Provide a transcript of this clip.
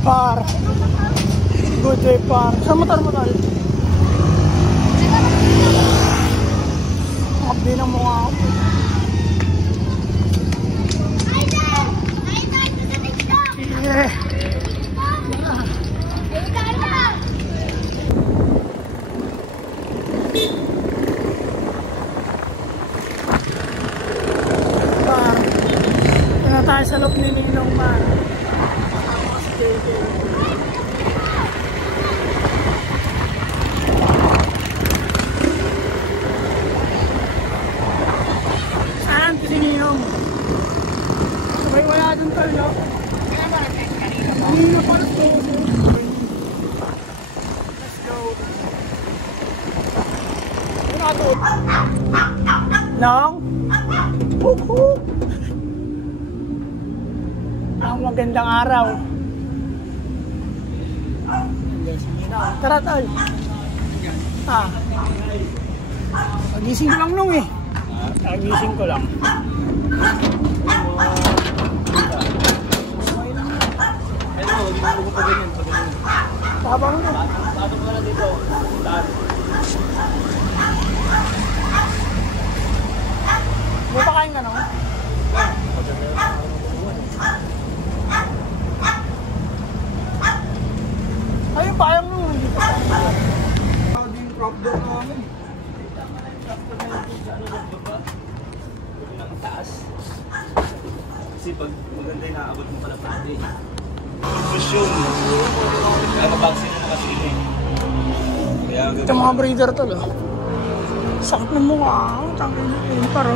Par. Good day, par. Saan motor mo, tol? Makabdi ng mukha ako. Yeah. Par. Ito na tayo sa loob ni Ninong, par. Saan si Ninong? Sabay wala dun, tol, no? Kanina pa rin po. Let's go. Nong? Ang magandang araw. Tara, tol. Pagising ko lang nung eh. Pagising ko lang. Tabang na. Tabang na dito. May pakain ka, no? Ayun, payang mo. Hindi yung crop door namin. Kasi pag maganda yung nakaabot mo pala pati. Pusyong. Kaya mabaksin na kasi yun eh. Ito mga breeder tol, oh. Sakit ng mukha. Tangin na yun, paro.